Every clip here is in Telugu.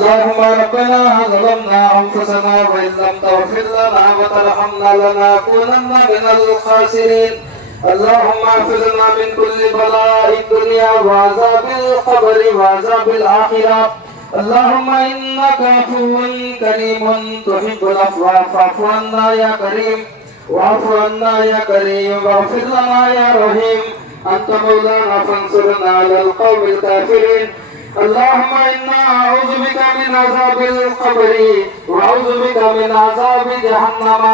اللهم ربنا ظلمنا أنفسنا وإن لم تغفر لنا وترحمنا لنكونن من الخاسرين اللهم احفظنا من كل بلاء الدنيا وعذاب القبر وعذاب الآخرة اللهم إنك عفو كريم تحب العفو فاعف عنا يا كريم واعف عنا يا كريم واغفر لنا يا رحيم أنت مولانا فانصرنا على القوم الكافرين اللهم إنا أعوذ بك من عذاب القبر، وأعوذ بك من عذاب جهنم،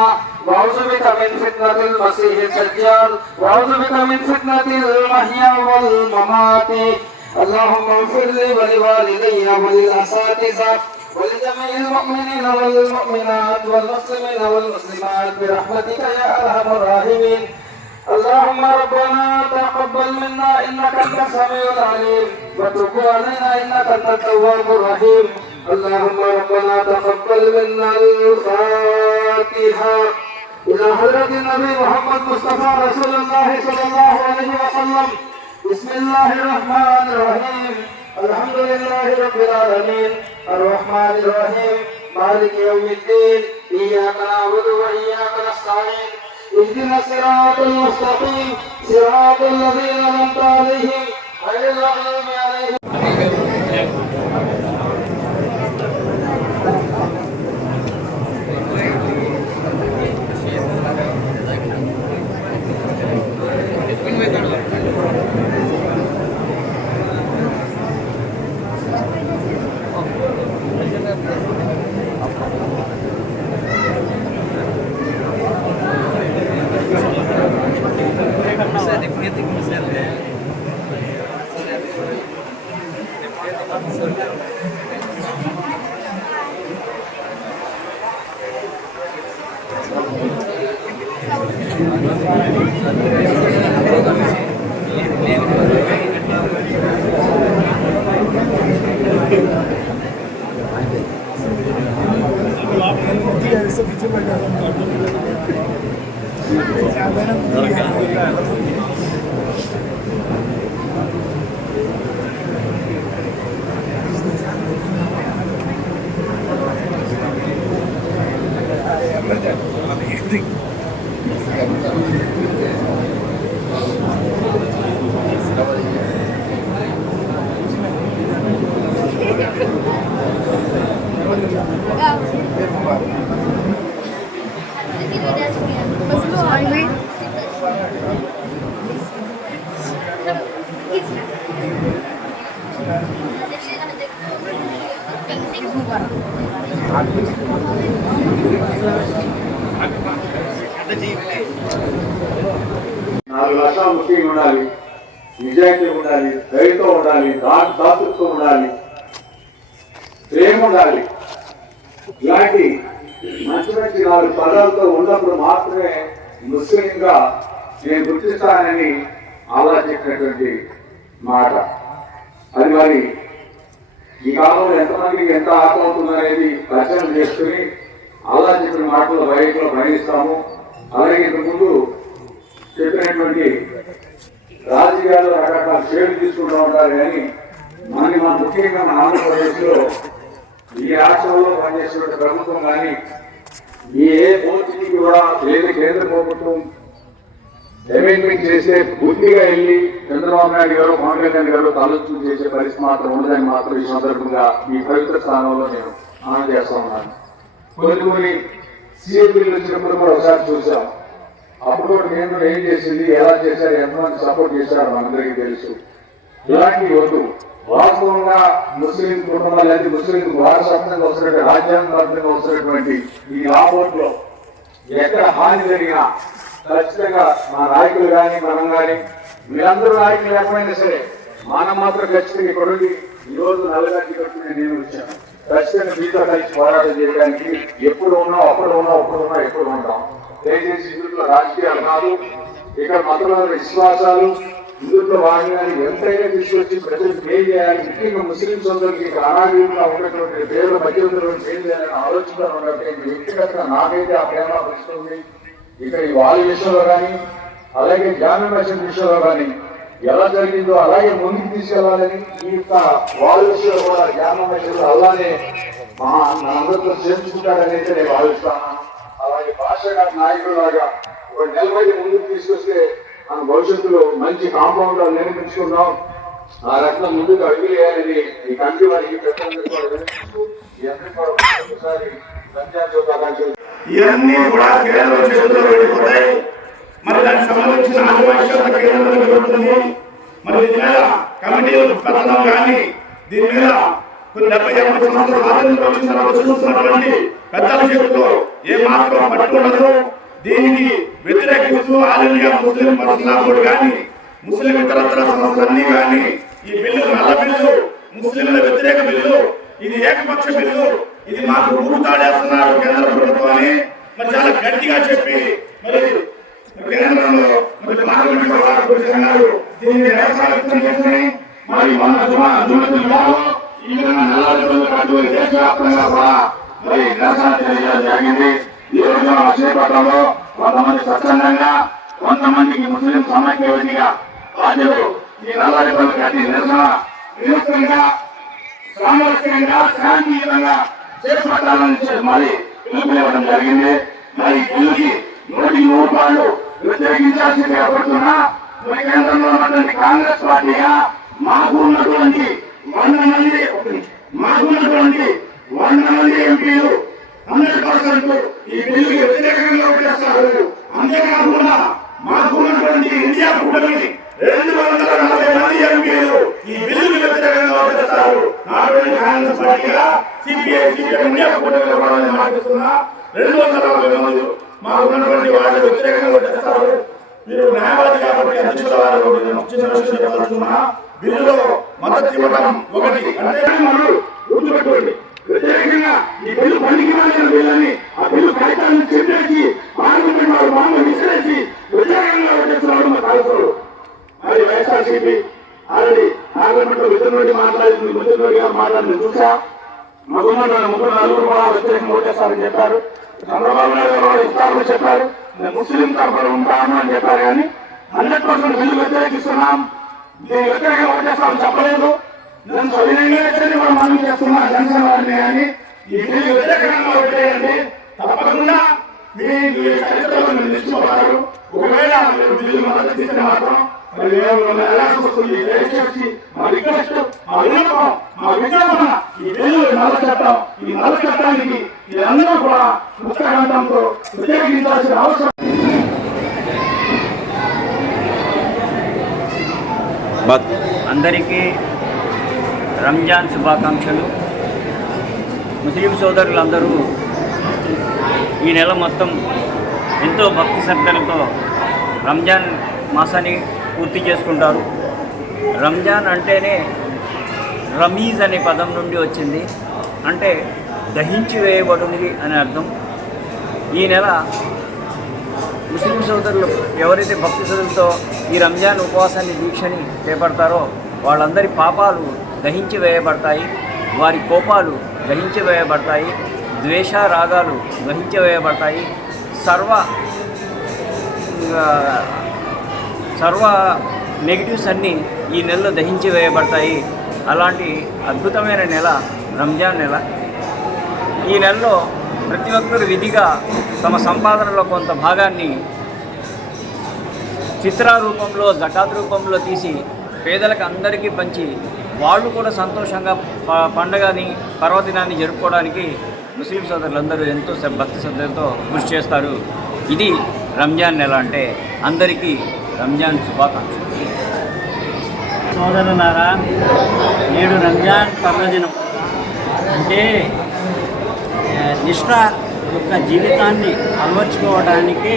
وأعوذ بك من فتنة المسيح الدجال، وأعوذ بك من فتنة المحيا والممات. اللهم اغفر لي ولوالدي وللأساتذة، ولجميع المؤمنين والمؤمنات والمسلمين والمسلمات برحمتك يا أرحم الراحمين. اللهم ربنا تقبل منا إنك أنت السميع العليم. وتب علينا إنك أنت التواب الرحيم. اللهم ربنا تقبل منا الفاتحة. إلى حضرة النبي محمد مصطفى رسول الله صلى الله عليه وسلم. بسم الله الرحمن الرحيم. الحمد لله رب العالمين. الرحمن الرحيم. مالك يوم الدين. إياك نعبد وإياك نستعين. اهدنا الصراط المستقيم صراط الذين انعمت عليهم غير المغضوب عليهم ശക്തി Thank you. నాలుగు లక్షల ముఖ్యంగా ఉండాలి నిజాయితీ ఉండాలి దయతో ఉండాలి దాతృత్వం ఉండాలి ప్రేమ ఉండాలి. ఇలాంటి మంచి మంచి నాలుగు పదాలతో ఉన్నప్పుడు మాత్రమే ముస్లింగా నేను గుర్తిస్తానని ఆలోచించినటువంటి మాట. అది మరి ఈ కాలంలో ఎంతమందికి ఎంత ఆత్మవుతుందనేది పరిచయం చేసుకుని అలా చెప్పిన మాటలు బయటలో భయనిస్తాము అలాగే ఇంతకుముందు చెప్పినటువంటి రాజకీయాలు రకరకాల షేర్లు తీసుకుంటూ ఉంటారు కానీ మనకి మన ముఖ్యంగా మన ఆంధ్రప్రదేశ్లో ఈ రాష్ట్రంలో పనిచేస్తున్న ప్రభుత్వం కానీ ఏ పూర్తికి కూడా లేని కేంద్ర ప్రభుత్వం అమెండ్మెంట్ చేసే పూర్తిగా వెళ్ళి చంద్రబాబు నాయుడు గారు పవన్ కళ్యాణ్ గారు తలొచ్చు చేసే పరిస్థితి మాత్రం ఉండదని మాత్రం ఈ సందర్భంగా ఈ పవిత్ర స్థానంలో నేను ఆనంద చేస్తా ఉన్నాను. కొన్ని కొన్ని సీఎం బిల్లు వచ్చినప్పుడు కూడా ఒకసారి చూసాం. అప్పుడు కూడా కేంద్రం ఏం చేసింది ఎలా చేశారు ఎంతమంది సపోర్ట్ చేశారు మనందరికీ తెలుసు. ఇలాంటి వద్దు. వాస్తవంగా ముస్లిం కుటుంబాలు అయితే ముస్లిం వారసత్వంగా వస్తున్నటువంటి రాజ్యాంగబద్ధంగా వస్తున్నటువంటి ఈ లాబోట్లో ఎక్కడ హాని జరిగినా ఖచ్చితంగా మా నాయకులు కానీ మనం కానీ మీరందరూ నాయకులు లేకపోయినా సరే మనం మాత్రం ఖచ్చితంగా ఇక్కడ ఉండి ఈ రోజు నేను వచ్చాను. ఖచ్చితంగా మీతో కలిసి పోరాటం చేయడానికి ఎప్పుడు ఉన్నాం అప్పుడు ఉన్నాం అప్పుడు ఉన్నాం ఎప్పుడు ఉంటాం. దయచేసి ఇందులో రాజకీయాలు కాదు ఇక్కడ మతమైన విశ్వాసాలు ఇందులో భాగంగానే ఎంతైనా తీసుకొచ్చి ప్రజలకు ఏం చేయాలి? ముఖ్యంగా ముస్లిం సోదరులకి ఇక్కడ అనాగరికంగా ఉన్నటువంటి పేర్ల మధ్యవర్తులను ఏం చేయాలని ఆలోచన ఉన్నటువంటి వ్యక్తిగతంగా నాకైతే ఆ ప్రేమ వస్తుంది ఇక్కడ ఈ వాళ్ళ విషయంలో కానీ అలాగే జామీ విషయంలో కానీ ఎలా జరిగిందో అలాగే ముందుకు తీసుకెళ్ళాలని ఈ యొక్క వాళ్ళ కూడా జ్ఞానం విషయంలో అలానే మా మనందరితో చేర్చుకుంటాడని నేను భావిస్తాను అలాగే భాష గారి నాయకుడు లాగా ఒక నిలబడి ముందుకు తీసుకొస్తే మన భవిష్యత్తులో మంచి కాంపౌండ్ నిర్మించుకుందాం ఆ రకంగా ముందుకు అడుగులేయాలని ఈ కంటి వారికి పెద్దలందరికీ కూడా కూడా ఇవన్నీ కూడా కేంద్రం చేతిలో వెళ్ళిపోతాయి మరి దానికి సంబంధించిన ఆదివాసీల కేంద్రంలో జరుగుతుంది మరి దీని మీద కమిటీలు పెట్టడం కానీ దీని మీద కొన్ని డెబ్బై ఎనభై సంవత్సరాలు స్వాతంత్రం వచ్చిన తర్వాత చూస్తున్నటువంటి పెద్దల చేతుల్లో ఏ మాత్రం పట్టుకున్నదో దీనికి వ్యతిరేకిస్తూ ఆలయంగా ముస్లిం పర్సనల్ కానీ ముస్లిం ఇతరత్ర సంస్థలన్నీ కానీ ఈ బిల్లు నల్ల బిల్లు ముస్లింల వ్యతిరేక బిల్లు ఇది ఏకపక్ష బిల్లు ఇది మాకు ఊరుతాడేస్తున్నారు కేంద్ర ప్రభుత్వం అని మరి చాలా గట్టిగా చెప్పి మరి కేంద్రంలో మరి పార్లమెంట్లో వారు కూర్చున్నారు దీన్ని నిరసన వ్యక్తం చేసుకుని మరి మన జుమా జుమా జిల్లాలో ఈ విధంగా నల్లబిల్లు కట్టు దేశవ్యాప్తంగా కూడా మరి నిరసన తెలియజేయడం జరిగింది ఈ రోజు నర్సీపట్నంలో కొంతమంది స్వచ్ఛందంగా కొంతమందికి ముస్లిం సమైక్యవేదిగా బాధ్యులు ఈ నల్లబిల్లు కట్టి నిరసన వినూత్నంగా సామరస్యంగా శాంతియుతంగా చేపట్టాలని మరి పిలుపునివ్వడం జరిగింది. మరి పిలిచి నూటి నూరు రూపాయలు వ్యతిరేకించాల్సిందిగా పడుతున్నా మన కేంద్రంలో ఉన్నటువంటి కాంగ్రెస్ పార్టీగా మాకు ఉన్నటువంటి వంద మంది మాకు ఉన్నటువంటి వంద మంది ఎంపీలు హండ్రెడ్ పర్సెంట్ ఈ బిల్లుకి వ్యతిరేకంగా ఓటేస్తారు అంతేకాకుండా మాకు ఇండియా కూటమి రెండు వందల నలభై మంది ఎంపీలు ఈ బిల్లుకి వ్యతిరేకంగా ఓటేస్తారు నాటువంటి కాంగ్రెస్ పార్టీగా సిపిఐ సిపిఐ ఇండియా కూటమిలో కూడా నేను రెండు వందల నలభై మంది మాకు వాళ్ళు వ్యతిరేకంగా ఓటేస్తారు మీరు న్యాయవాది కాబట్టి అధ్యక్షుల వారు నేను చిన్న విషయం బిల్లులో మద్దతు ఇవ్వడం ఒకటి. అంటే మనం గుర్తుపెట్టుకోండి. వ్యతిరేకంగా ఈ బిల్లు పనికి మాలిన బిల్లని ఆ బిల్లు కాగితాలను చింపేసి పార్లమెంట్ వారు మామూలు విసిరేసి వ్యతిరేకంగా ఓటేస్తున్నారు మా కాలసోడు మరి వైఎస్ఆర్సీపీ ఆల్రెడీ పార్లమెంట్లో విజయనోడి మాట్లాడింది విజయనోడి గారు మాట్లాడింది చూసా? మగున్న ముగ్గురు నలుగురు కూడా వ్యతిరేకంగా ఓటేస్తారని చెప్పారు. చంద్రబాబు నాయుడు గారు ఇస్తారని చెప్పారు. నేను ముస్లిం తరఫున ఉంటాను అని చెప్పారు కానీ హండ్రెడ్ పర్సెంట్ బిల్లు వ్యతిరేకిస్తున్నాం. దీని వ్యతిరేకంగా ఓటేస్తామని చెప్పలేదు. నేను సవినయంగా ఇచ్చని కూడా మనం చేస్తున్నా జనసేన వారిని కానీ ఈ బిల్లు వ్యతిరేకంగా ఓటేయండి తప్పకుండా మీ మీ చరిత్రలో మీరు నిలిచిపోతారు. ఒకవేళ మీరు బిల్లు మద్దతు ఇస్తే మాత్రం మరి మేము వెళ్ళాల్సి వస్తుంది దయచేసి మా రిక్వెస్ట్ మా విన్నపం మా విజ్ఞాపన ఈ బిల్లు నల్ల చట్టం ఈ నల్ల చట్టానికి మీరందరూ కూడా ముక్తకంఠంతో వ్యతిరేకించాల్సిన అవసరం. అందరికీ రంజాన్ శుభాకాంక్షలు. ముస్లిం సోదరులందరూ ఈ నెల మొత్తం ఎంతో భక్తి శ్రద్ధలతో రంజాన్ మాసాన్ని పూర్తి చేసుకుంటారు. రంజాన్ అంటేనే రమీజ్ అనే పదం నుండి వచ్చింది. అంటే దహించి వేయబడింది అని అర్థం. ఈ నెల ముస్లిం సోదరులు ఎవరైతే భక్తి శ్రద్ధలతో ఈ రంజాన్ ఉపవాసాన్ని దీక్షని చేపడతారో వాళ్ళందరి పాపాలు దహించి వేయబడతాయి వారి కోపాలు దహించి వేయబడతాయి ద్వేష రాగాలు దహించి వేయబడతాయి సర్వ సర్వ నెగిటివ్స్ అన్నీ ఈ నెలలో దహించి వేయబడతాయి అలాంటి అద్భుతమైన నెల రంజాన్ నెల. ఈ నెలలో ప్రతి ఒక్కరు విధిగా తమ సంపాదనలో కొంత భాగాన్ని చిత్ర రూపంలో జకాత్ రూపంలో తీసి పేదలకు అందరికీ పంచి వాళ్ళు కూడా సంతోషంగా పండగని పర్వదినాన్ని జరుపుకోవడానికి ముస్లిం సోదరులందరూ ఎంతో శ్ర- భక్తి శ్రద్ధలతో కృషి చేస్తారు. ఇది రంజాన్ నెల అంటే అందరికీ రంజాన్ శుభాకాంక్షలు. సోదరులారా నేడు రంజాన్ పర్వదినం. అంటే నిష్ఠ యొక్క జీవితాన్ని అలవర్చుకోవడానికి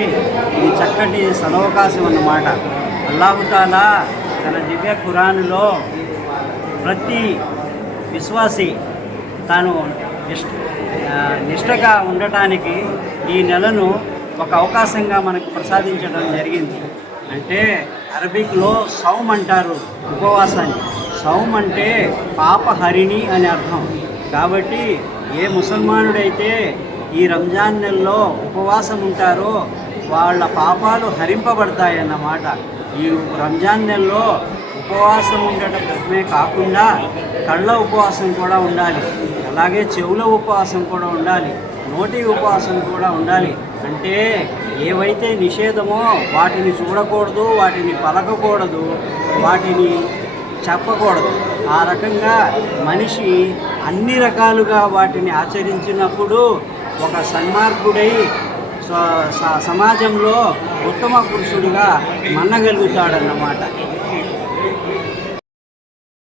ఇది చక్కటి సదవకాశం అన్నమాట. అల్లాహుతాలా తన దివ్య ఖురాన్లో ప్రతి విశ్వాసి తాను నిష్ఠ నిష్టగా నిష్ఠగా ఉండటానికి ఈ నెలను ఒక అవకాశంగా మనకు ప్రసాదించడం జరిగింది. అంటే అరబిక్లో సౌమ్ అంటారు ఉపవాసాన్ని. సౌమ్ అంటే పాపహరిణి అని అర్థం. కాబట్టి ఏ ముసల్మానుడైతే ఈ రంజాన్ నెలలో ఉపవాసం ఉంటారో వాళ్ళ పాపాలు హరింపబడతాయన్నమాట. ఈ రంజాన్ నెలలో ఉపవాసం ఉండటమే కాకుండా కళ్ళ ఉపవాసం కూడా ఉండాలి. అలాగే చెవుల ఉపవాసం కూడా ఉండాలి. నోటి ఉపవాసం కూడా ఉండాలి. అంటే ఏవైతే నిషేధమో వాటిని చూడకూడదు వాటిని పలకకూడదు వాటిని చెప్పకూడదు. ఆ రకంగా మనిషి అన్ని రకాలుగా వాటిని ఆచరించినప్పుడు ఒక సన్మార్గుడై సమాజంలో ఉత్తమ పురుషుడిగా మన్నగలుగుతాడన్నమాట.